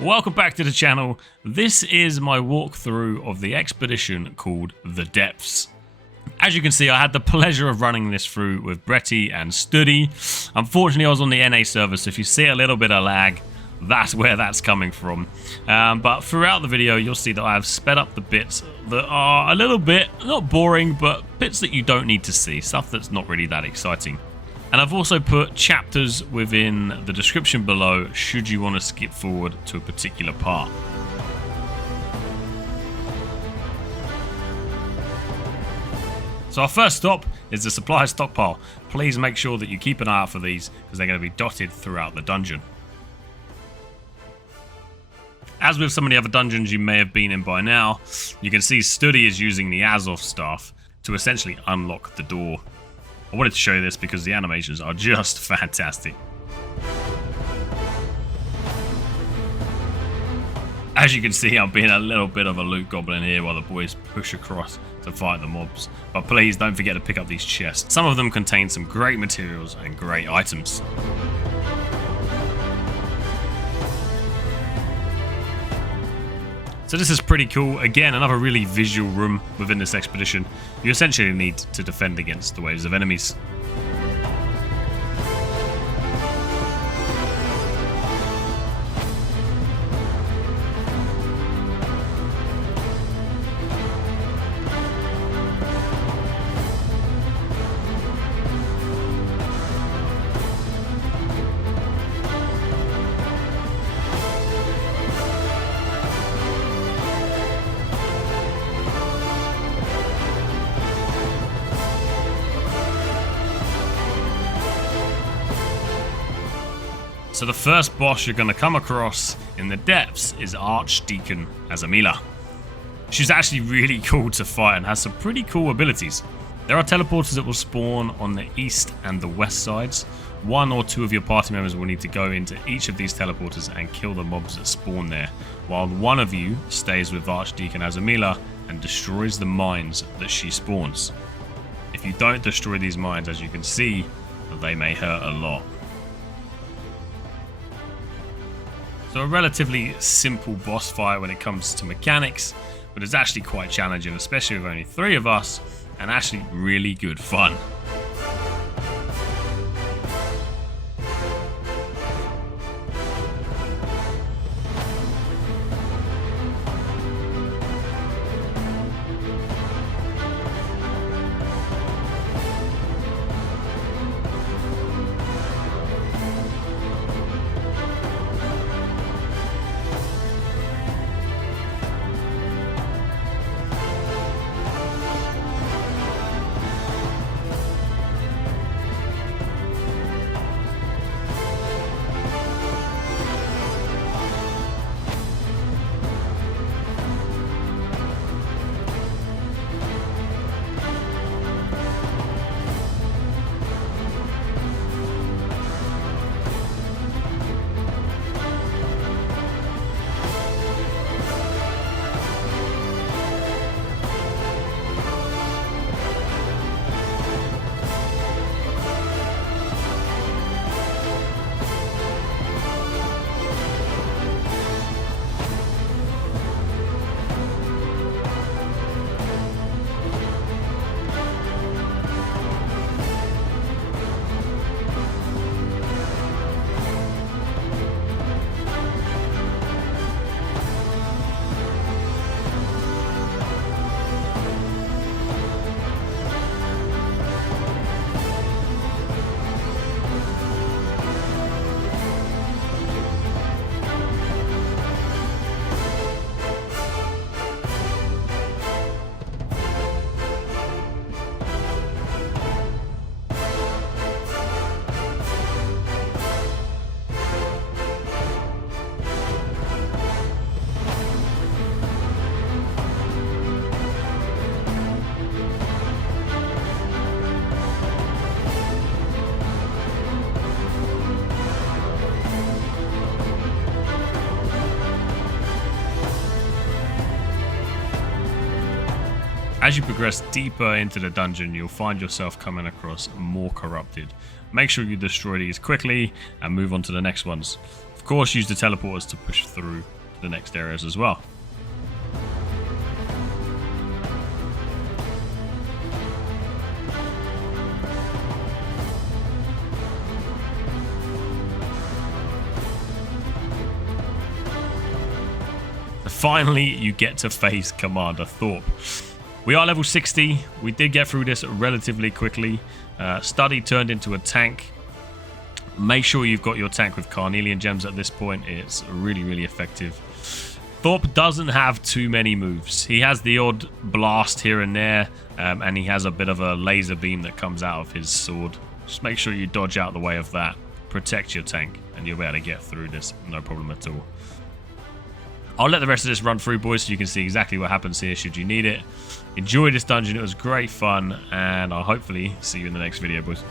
Welcome back to the channel. This is my walkthrough of the expedition called The Depths. As you can see, I had the pleasure of running this through with Bretty and Studi. Unfortunately, I was on the NA server, so if you see a little bit of lag, that's where that's coming from. But throughout the video, you'll see that I have sped up the bits that are a little bit, not boring, but bits that you don't need to see. Stuff that's not really that exciting. And I've also put chapters within the description below should you want to skip forward to a particular part. So our first stop is the supply stockpile. Please make sure that you keep an eye out for these because they're going to be dotted throughout the dungeon. As with some of the other dungeons you may have been in by now, you can see Studi is using the Azoth Staff to essentially unlock the door. I wanted to show you this because the animations are just fantastic. As you can see, I'm being a little bit of a loot goblin here while the boys push across to fight the mobs. But please don't forget to pick up these chests. Some of them contain some great materials and great items. So this is pretty cool. Again, another really visual room within this expedition. You essentially need to defend against the waves of enemies. So the first boss you're going to come across in the depths is Archdeacon Azamila. She's actually really cool to fight and has some pretty cool abilities. There are teleporters that will spawn on the east and the west sides. One or two of your party members will need to go into each of these teleporters and kill the mobs that spawn there, while one of you stays with Archdeacon Azamila and destroys the mines that she spawns. If you don't destroy these mines, as you can see, they may hurt a lot. So a relatively simple boss fight when it comes to mechanics, but it's actually quite challenging, especially with only 3 of us, and actually really good fun. As you progress deeper into the dungeon, you'll find yourself coming across more corrupted. Make sure you destroy these quickly and move on to the next ones. Of course, use the teleporters to push through to the next areas as well. Finally, you get to face Commander Thorpe. We are level 60. We did get through this relatively quickly. Study turned into a tank. Make sure you've got your tank with Carnelian gems at this point. It's really, really effective. Thorpe doesn't have too many moves. He has the odd blast here and there, and he has a bit of a laser beam that comes out of his sword. Just make sure you dodge out the way of that. Protect your tank, and you'll be able to get through this, no problem at all. I'll let the rest of this run through, boys, so you can see exactly what happens here should you need it. Enjoy this dungeon. It was great fun, and I'll hopefully see you in the next video, boys.